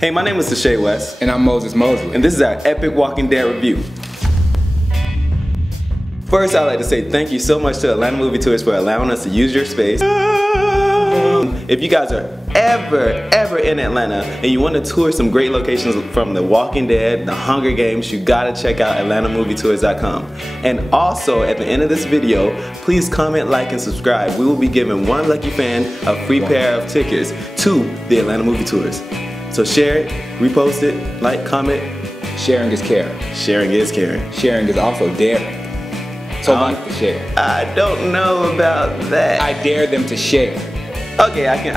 Hey, my name is Tashay West. And I'm Moses Mosley. And this is our epic Walking Dead review. First, I'd like to say thank you so much to Atlanta Movie Tours for allowing us to use your space. If you guys are ever in Atlanta and you want to tour some great locations from The Walking Dead, The Hunger Games, you gotta check out AtlantaMovieTours.com. And also, at the end of this video, please comment, like, and subscribe. We will be giving one lucky fan a free pair of tickets to the Atlanta Movie Tours. So share it, repost it, like, comment. Sharing is caring. Sharing is caring. Sharing is also daring. So like to share. I don't know about that. I dare them to share. Okay, I can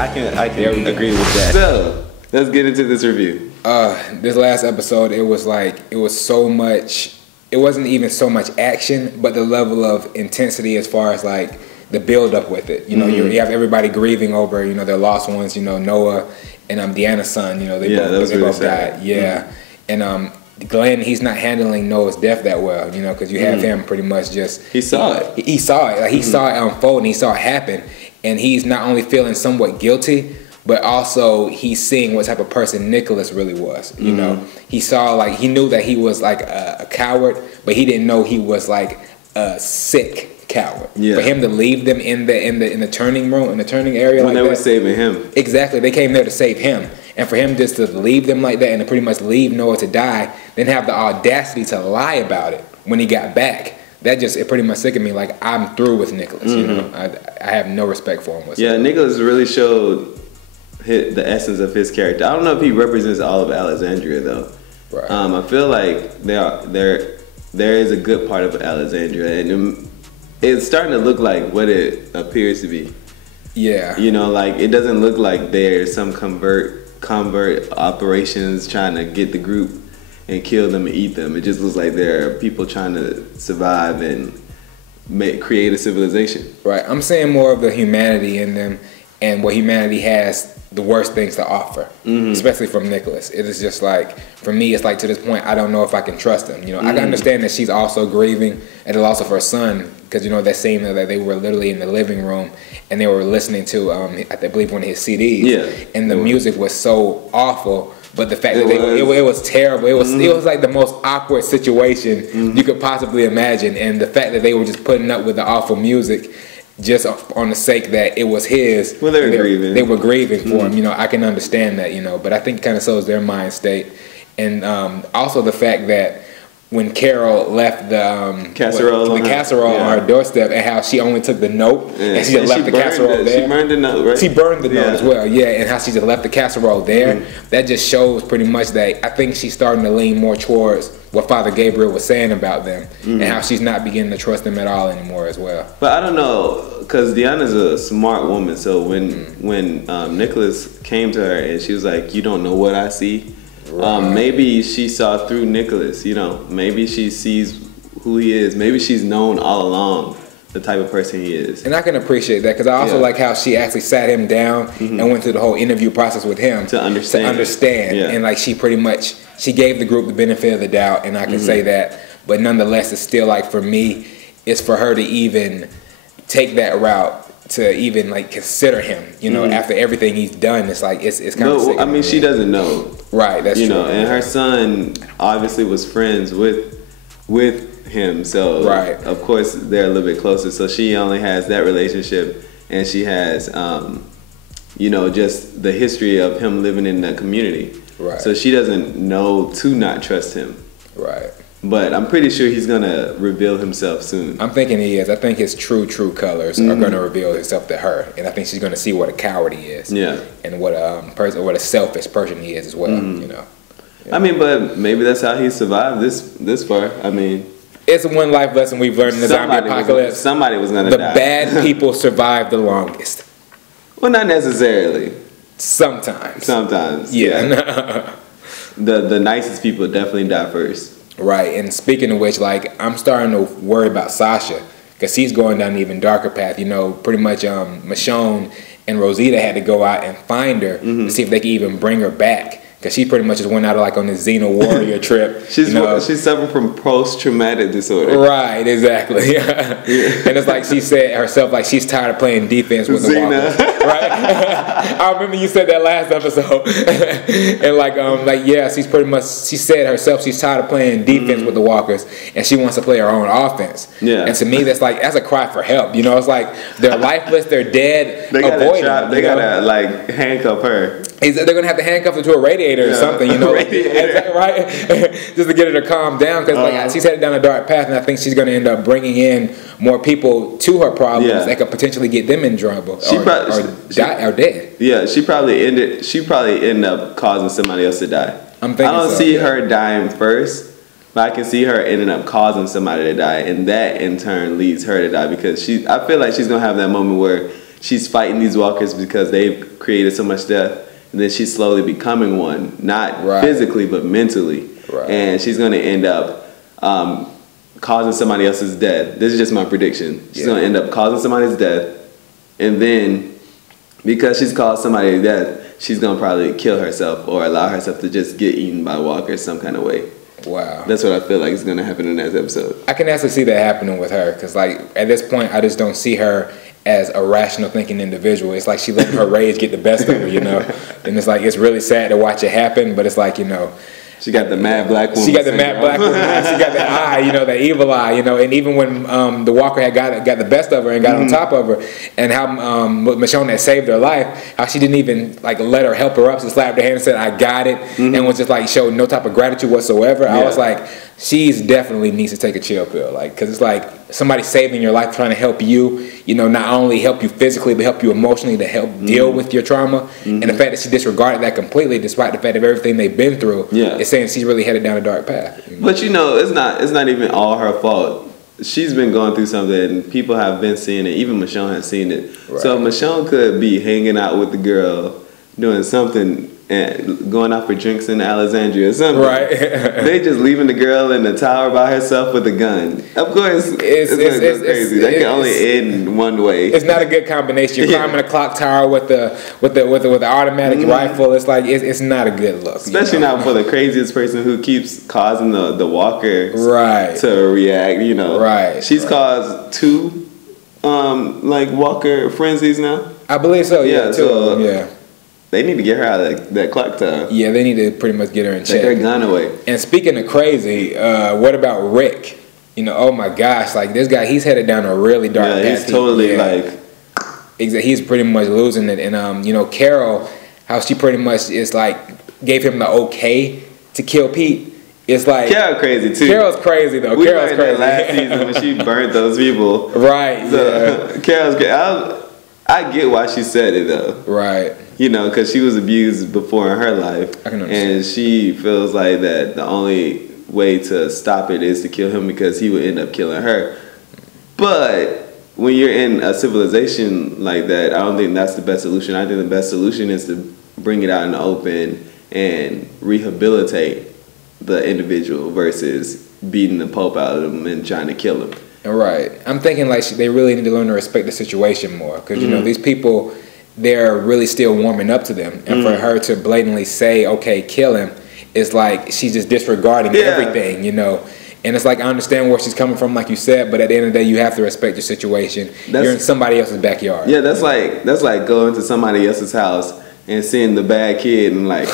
agree with that. So, let's get into this review. This last episode, it was so much, it wasn't even so much action, but the level of intensity as far as like the build up with it. You know, you have everybody grieving over, you know, their lost ones, you know, Noah and Deanna's son, you know, they both died. Yeah. And Glenn, he's not handling Noah's death that well, you know, because you have him pretty much just... He saw it. He saw it. Like, he saw it unfold and he saw it happen. And he's not only feeling somewhat guilty, but also he's seeing what type of person Nicholas really was, you know. He saw, like, he knew that he was, like, a coward, but he didn't know he was, like, a sick coward. Yeah. For him to leave them in the turning room, in the turning area when they were saving him. Exactly. They came there to save him. And for him just to leave them like that and to pretty much leave Noah to die, then have the audacity to lie about it when he got back, it pretty much sickened me. Like, I'm through with Nicholas, you know. I have no respect for him whatsoever. Yeah, Nicholas really showed the essence of his character. I don't know if he represents all of Alexandria, though. Right. I feel like there is a good part of Alexandria, and it's starting to look like what it appears to be. Yeah. You know, like, it doesn't look like there's some convert operations trying to get the group and kill them and eat them. It just looks like there are people trying to survive and create a civilization. Right. I'm saying more of the humanity in them and what humanity has the worst things to offer, especially from Nicholas. It is just like, for me, it's like to this point, I don't know if I can trust him. You know, I can understand that she's also grieving at the loss of her son, because, you know, that scene that they were literally in the living room and they were listening to, I believe, one of his CDs. Yeah. And the music was so awful, but the fact that it was terrible. It was like the most awkward situation you could possibly imagine. And the fact that they were just putting up with the awful music just on the sake that it was his. Well, they were grieving. They were grieving for him. You know, I can understand that, you know, but I think it kind of shows their mind state. And also the fact that when Carol left the casserole on her doorstep, and how she only took the note and she just left the casserole there. She burned the note, right? She burned the note as well, yeah, and how she just left the casserole there. That just shows pretty much that I think she's starting to lean more towards what Father Gabriel was saying about them, and how she's not beginning to trust them at all anymore as well. But I don't know, because Deanna's a smart woman, so when Nicholas came to her and she was like, "You don't know what I see," maybe she saw through Nicholas, you know. Maybe she sees who he is. Maybe she's known all along the type of person he is. And I can appreciate that, because I also like how she actually sat him down and went through the whole interview process with him to understand. Yeah. And like she gave the group the benefit of the doubt, and I can say that. But nonetheless, it's still like, for me, it's for her to even take that route, to even like consider him, you know, after everything he's done. It's like it's kind of sick. I mean, she doesn't know, right? That's true. You know, and her son obviously was friends with him, so of course they're a little bit closer. So she only has that relationship, and she has, you know, just the history of him living in that community. Right. So she doesn't know to not trust him. Right. But I'm pretty sure he's gonna reveal himself soon. I'm thinking he is. I think his true colors are gonna reveal himself to her, and I think she's gonna see what a coward he is. Yeah. And what a selfish person he is as well. You know. Yeah. I mean, but maybe that's how he survived this far. I mean, it's one life lesson we've learned in the zombie apocalypse. Somebody was gonna die. The bad people survive the longest. Well, not necessarily. Sometimes. Sometimes. Yeah. The nicest people definitely die first. Right, and speaking of which, like, I'm starting to worry about Sasha, because she's going down an even darker path. You know, pretty much Michonne and Rosita had to go out and find her to see if they could even bring her back because she pretty much just went out like on this Xena warrior trip. She's suffering from post-traumatic disorder. Right, exactly. And it's like she said herself, like she's tired of playing defense with the Walkers. Right? I remember you said that last episode. And she's pretty much, she said herself she's tired of playing defense with the Walkers, and she wants to play her own offense. Yeah. And to me, that's a cry for help. You know, it's like they're lifeless, they're dead. They gotta like handcuff her. They're gonna have to handcuff her to a radiator or something, you know, right? Just to get her to calm down, because she's headed down a dark path, and I think she's gonna end up bringing in more people to her problems that could potentially get them in trouble or dead. Yeah, she probably end up causing somebody else to die. I don't see her dying first, but I can see her ending up causing somebody to die, and that in turn leads her to die, because I feel like she's gonna have that moment where she's fighting these walkers because they've created so much death. And then she's slowly becoming one, not physically, but mentally. Right. And she's going to end up causing somebody else's death. This is just my prediction. She's going to end up causing somebody's death. And then, because she's caused somebody's death, she's going to probably kill herself or allow herself to just get eaten by walkers some kind of way. Wow. That's what I feel like is going to happen in the next episode. I can actually see that happening with her, because at this point, I just don't see her as a rational thinking individual. It's like she letting her rage get the best of her, you know. And it's like, it's really sad to watch it happen, but it's like, you know, she got the mad black woman. She got the mad black woman. She got that eye, you know, that evil eye, you know. And even when the walker had got the best of her and got on top of her, and how Michone had saved her life, how she didn't even like let her help her up. She slapped her hand and said, "I got it," and was just like showed no type of gratitude whatsoever. I was like, she's definitely needs to take a chill pill, like, because it's like somebody saving your life, trying to help you, you know, not only help you physically but help you emotionally, to help deal with your trauma. And the fact that she disregarded that completely, despite the fact of everything they've been through, it's saying she's really headed down a dark path. You know? But you know, it's not even all her fault. She's been going through something, and people have been seeing it. Even Michone has seen it. Right. So Michone could be hanging out with the girl, doing something, and going out for drinks in Alexandria or something. Right. They just leaving the girl in the tower by herself with a gun. Of course, it's crazy. That can only end one way. It's not a good combination. You're climbing a clock tower with the automatic rifle. It's like it's not a good look. Especially not for the craziest person who keeps causing the walker to react. You know. Right. She's caused 2 walker frenzies now. I believe so. Yeah. They need to get her out of that clock tower. Yeah, they need to pretty much get her in check. Take her gun away. And speaking of crazy, what about Rick? You know, oh my gosh, like this guy, he's headed down a really dark path. He's totally he's pretty much losing it. And you know, Carol, how she pretty much is like gave him the okay to kill Pete. It's like Carol crazy too. Carol's crazy though. We Carol's crazy. Last season when she burnt those people. Right. So, Carol's crazy. I get why she said it though. Right. You know, because she was abused before in her life. I can understand. And she feels like that the only way to stop it is to kill him, because he would end up killing her. But when you're in a civilization like that, I don't think that's the best solution. I think the best solution is to bring it out in the open and rehabilitate the individual versus beating the Pope out of him and trying to kill him. Right. I'm thinking like they really need to learn to respect the situation more, because you know, these people, they're really still warming up to them, and for her to blatantly say, okay, kill him, is like she's just disregarding everything, you know. And it's like, I understand where she's coming from, like you said, but at the end of the day, you have to respect your situation. You're in somebody else's backyard. Yeah, that's like going to somebody else's house and seeing the bad kid and like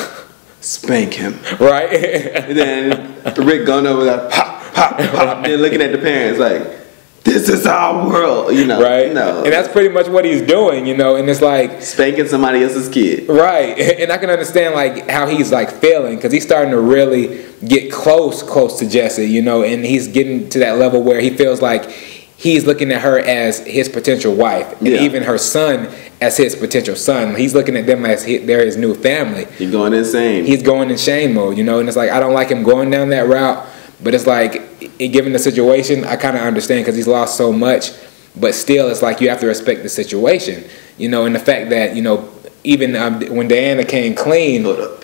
spank him. Right. And then Rick going over there, pop, pop, pop, and looking at the parents like, this is our world, you know. Right. No. And that's pretty much what he's doing, you know. And it's like spanking somebody else's kid. Right. And I can understand like how he's like failing, because he's starting to really get close to Jesse, you know, and he's getting to that level where he feels like he's looking at her as his potential wife, and even her son as his potential son. He's looking at them as they're his new family. He's going insane. He's going insane mode, you know. And it's like, I don't like him going down that route. But it's like, given the situation, I kind of understand, because he's lost so much. But still, it's like you have to respect the situation, you know, and the fact that, you know, even when Diana came clean. Hold up.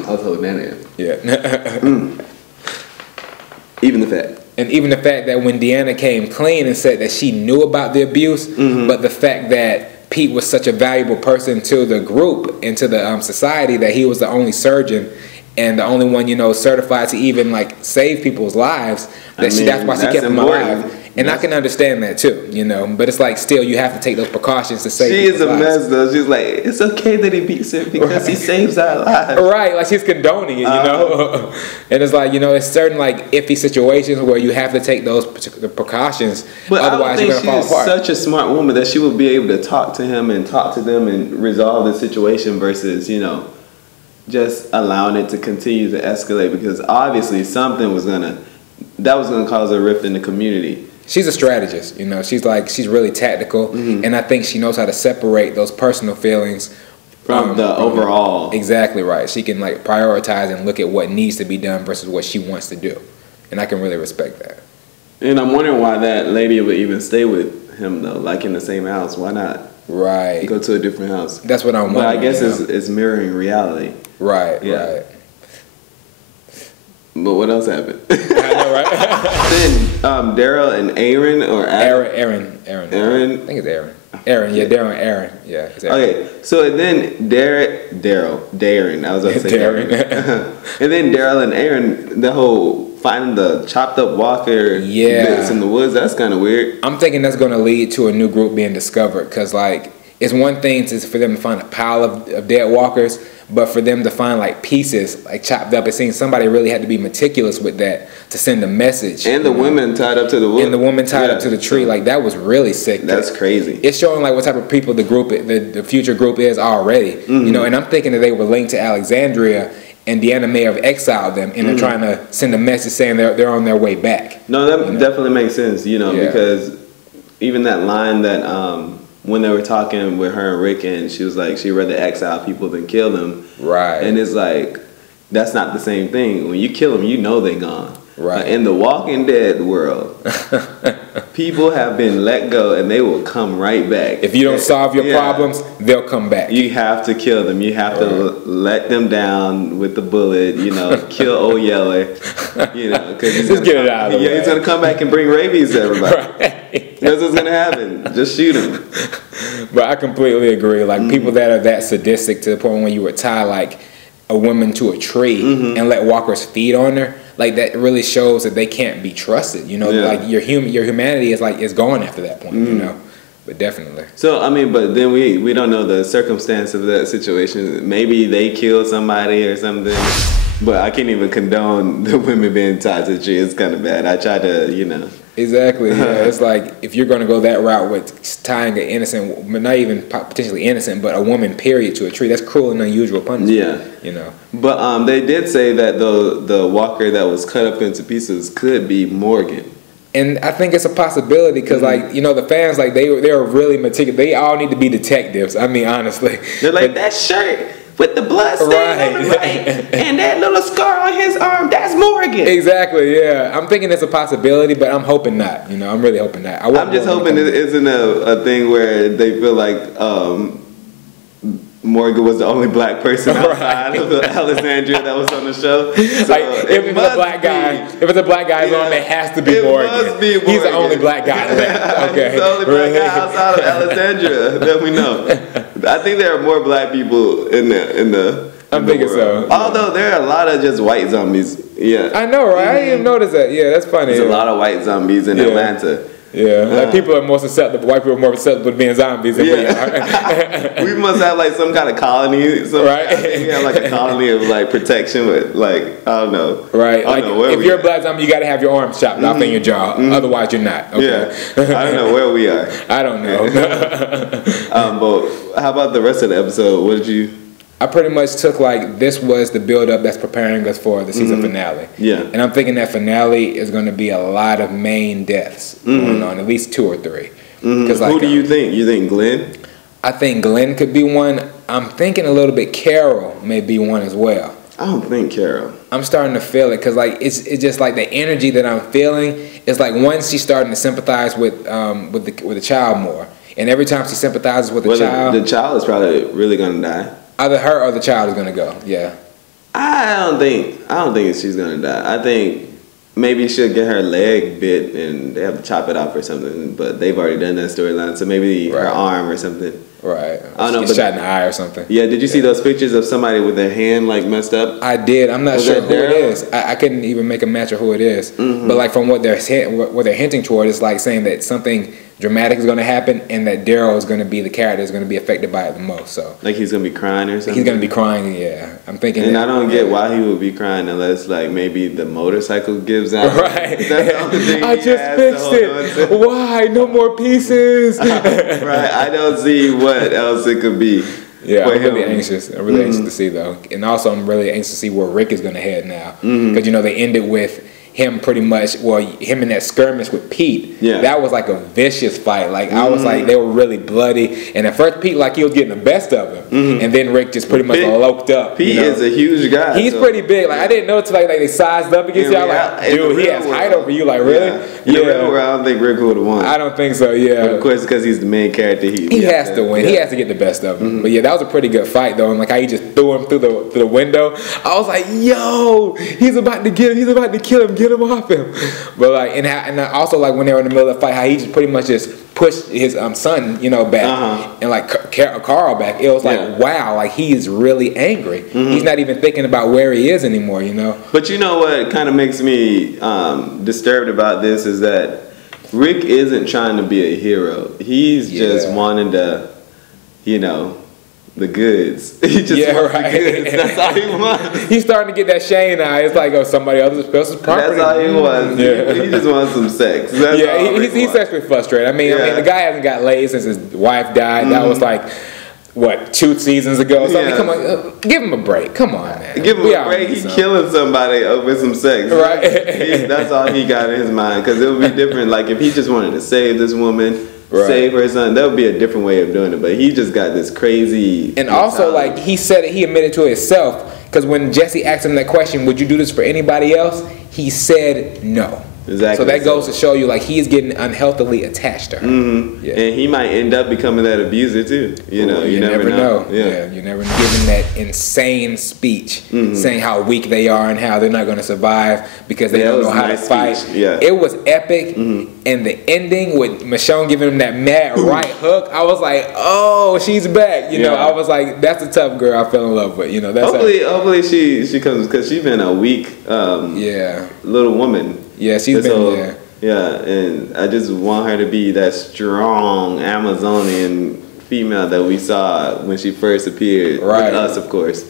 I was holding that in. Yeah. Even the fact. And even the fact that when Deanna came clean and said that she knew about the abuse, but the fact that Pete was such a valuable person to the group and to the society that he was the only surgeon and the only one, you know, certified to even like save people's lives. That's why she kept him alive. And I can understand that too, you know. But it's like still you have to take those precautions to save. She is a mess though. She's like, it's okay that he beats it because he saves our lives. Right, like she's condoning it, you know. And it's like, you know, it's certain like iffy situations where you have to take those particular precautions. But otherwise you're gonna fall apart. She's such a smart woman that she would be able to talk to him and talk to them and resolve the situation versus, you know, just allowing it to continue to escalate because obviously something was gonna cause a rift in the community. She's a strategist, you know. She's really tactical, and I think she knows how to separate those personal feelings from the overall. Exactly right. She can like prioritize and look at what needs to be done versus what she wants to do, and I can really respect that. And I'm wondering why that lady would even stay with him though, like in the same house. Why not? Right. Go to a different house. That's what I'm wondering. But I guess it's mirroring reality. Right. Yeah. Right. But what else happened? I know, right? Then Daryl and Aaron or Aaron. Aaron. I think it's Aaron. Aaron, yeah, Daryl and Aaron. Yeah, it's Aaron. Okay, so then Darren, I was about to say Darren. And then Daryl and Aaron, the whole finding the chopped up walker bits in the woods, that's kind of weird. I'm thinking that's going to lead to a new group being discovered because, like, it's one thing for them to find a pile of dead walkers, but for them to find like pieces like chopped up, it seems somebody really had to be meticulous with that to send a message. And the women tied up to the wood. And the woman tied up to the tree, like that was really sick. That's crazy. It's showing like what type of people the future group is already. You know, and I'm thinking that they were linked to Alexandria, and Deanna may have exiled them, and they're trying to send a message saying they're on their way back. No, that definitely makes sense. You know, because even that line that when they were talking with her and Rick, and she was like, she'd rather exile people than kill them. Right. And it's like, that's not the same thing. When you kill them, you know they're gone. Right. In the Walking Dead world, people have been let go and they will come right back. If you don't solve your problems, they'll come back. You have to kill them. You have to let them down with the bullet, you know, kill Old Yeller, you know. Just get it out of the way. He's going to come back and bring rabies to everybody. Right. That's what's going to happen. Just shoot him. But I completely agree. Like, people that are that sadistic to the point when you would tie, like, a woman to a tree and let walkers feed on her, like that really shows that they can't be trusted. You know, like your humanity is gone after that point. You know, but definitely. So I mean, but then we don't know the circumstance of that situation. Maybe they killed somebody or something. But I can't even condone the women being tied to the tree. It's kind of bad. I try to, you know. Exactly. Yeah. It's like if you're going to go that route with tying an innocent, but not even potentially innocent, but a woman, period, to a tree, that's cruel and unusual punishment. Yeah. You know. But they did say that the walker that was cut up into pieces could be Morgan. And I think it's a possibility because, like, you know, the fans, like, they're really meticulous. They all need to be detectives. I mean, honestly. They're like, that shirt with the blood stain on the right and that little scar on his arm, that's Morgan. Exactly, yeah. I'm thinking it's a possibility, but I'm hoping not. You know, I'm really hoping not. I'm just hoping it isn't a thing where they feel like Morgan was the only black person outside of Alexandria that was on the show. So like, if it's a black guy, on, it has to be Morgan. Must be Morgan. He's the only black guy left. Okay. He's the only black guy outside of Alexandria that we know. I think there are more black people in the I'm thinking so. Although there are a lot of just white zombies. Yeah. I know, right? I didn't even notice that. Yeah, that's funny. There's a lot of white zombies in Atlanta. Yeah, like people are more susceptible. White people are more susceptible to being zombies than we are. We must have like some kind of colony, right? I think we have like a colony of like protection, but like I don't know, right? Like if you're a black zombie, you got to have your arms chopped off in your jaw. Otherwise, you're not. Okay. Yeah, I don't know where we are. I don't know. But how about the rest of the episode? What did you? I pretty much took like this was the build up that's preparing us for the season finale. Yeah. And I'm thinking that finale is going to be a lot of main deaths going on, at least 2 or 3. Like, who do you think? You think Glenn? I think Glenn could be one. I'm thinking a little bit Carol may be one as well. I don't think Carol. I'm starting to feel it because like it's just like the energy that I'm feeling is like once she's starting to sympathize with the child more, and every time she sympathizes with the child, the child is probably really going to die. Either her or the child is gonna go. Yeah. I don't think she's gonna die. I think maybe she'll get her leg bit and they have to chop it off or something. But they've already done that storyline, so maybe her arm or something. Right. I don't know, Get shot in the eye or something. Yeah, did you see those pictures of somebody with their hand like messed up? I did. I'm not sure that who it Daryl? is. I couldn't even make a match of who it is. But like from what they're hinting toward, it's like saying that something dramatic is going to happen, and that Daryl is going to be the character that's going to be affected by it the most. So Like he's gonna be crying or something? he's going to be crying. Yeah, I'm thinking. And that, I don't get why he would be crying unless like maybe the motorcycle gives out. Right. That's the only thing I he just has to fixed hold on it. to. Why? No more pieces. Right. I don't see what else it could be. Yeah, for I'm really him. anxious. I'm really anxious to see though, and also I'm really anxious to see where Rick is going to head now, because you know they ended with him pretty much, well, him in that skirmish with Pete. Yeah. That was like a vicious fight. Like I was like, they were really bloody, and at first Pete like he was getting the best of him, and then Rick just pretty much loped up. Pete is a huge guy. He's pretty big. Like I didn't know until like they sized up against y'all. Like, dude, he has height over you. Like really? In the real world, I don't think Rick would have won. I don't think so. Yeah. But of course, because he's the main character, he has to win. Yeah. He has to get the best of him. But yeah, that was a pretty good fight though. And like how he just threw him through the window. I was like, yo, he's about to get him. He's about to kill him. Get him off him. But like, and also like when they were in the middle of the fight, how he just pretty much just pushed his son, you know, back and like Carl back. It was like, wow, like he is really angry. He's not even thinking about where he is anymore, you know. But you know what kind of makes me disturbed about this is that Rick isn't trying to be a hero. He's just wanting to, you know, the goods. He just wants the goods. That's all he wants. He's starting to get that Shane eye. It's like, oh, somebody else's property. That's all he wants. Yeah. He just wants some sex. That's all he's sexually frustrated. I mean, the guy hasn't got laid since his wife died. That was like, what, 2 seasons ago? So I mean, come on, give him a break. Come on, man. Give him a break. He's killing somebody over some sex. Right. That's all he got in his mind. Because it would be different. Like if he just wanted to save this woman, save her son, that would be a different way of doing it. But he just got this crazy. And also, like he said it, he admitted to it himself. Because when Jesse asked him that question, would you do this for anybody else? He said no. Exactly. So that goes to show you, like, he is getting unhealthily attached to her. Yeah. And he might end up becoming that abuser too. You know, you never know. Yeah, you never know. Giving that insane speech, saying how weak they are and how they're not going to survive because they don't know how to fight. Yeah. It was epic. And the ending with Michonne giving him that mad right hook, I was like, oh, she's back. You know, I was like, that's a tough girl I fell in love with. You know, that's hopefully she comes, because she's been a weak little woman. Yeah, she's been and I just want her to be that strong Amazonian female that we saw when she first appeared with us, of course.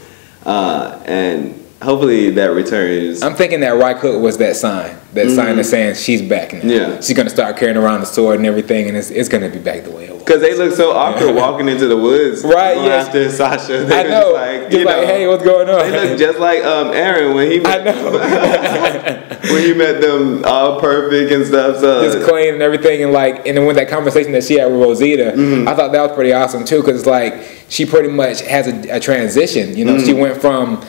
And hopefully that returns. I'm thinking that right hook was that sign. That sign that's saying she's back now. Yeah. She's going to start carrying around the sword and everything, and it's going to be back the way it was. Because they look so awkward walking into the woods after Sasha. I know. Just like, hey, what's going on? They look just like Aaron when he met, when he met them all perfect and stuff. So just clean and everything, and like, and then with that conversation that she had with Rosita, I thought that was pretty awesome too, because like she pretty much has a transition. You know, she went from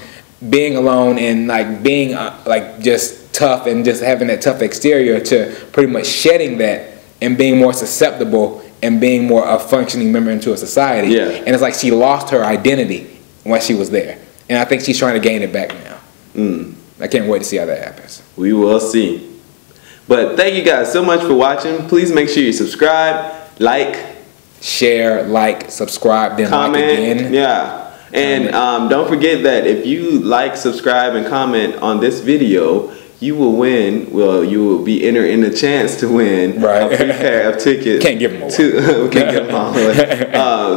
being alone and like being like just tough and just having that tough exterior to pretty much shedding that and being more susceptible and being more a functioning member into a society. And it's like she lost her identity when she was there, and I think she's trying to gain it back now. I can't wait to see how that happens. We will see. But thank you guys so much for watching. Please make sure you subscribe, like, share, subscribe, then comment, like again. And don't forget that if you like, subscribe, and comment on this video, you will win. Well, you will be entered in the chance to win a free pair of tickets. Can't give them away.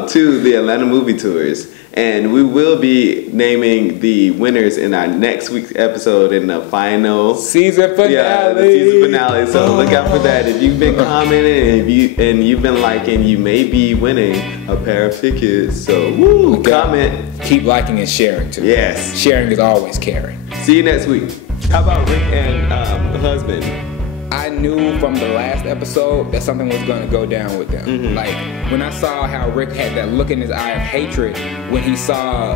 To the Atlanta movie tours. And we will be naming the winners in our next week's episode in the final season finale. Yeah, the season finale. So look out for that. If you've been commenting and you've been liking, you may be winning a pair of tickets. So comment. Keep liking and sharing too. Yes. Sharing is always caring. See you next week. How about Rick and the husband? I knew from the last episode that something was going to go down with them. Like when I saw how Rick had that look in his eye of hatred when he saw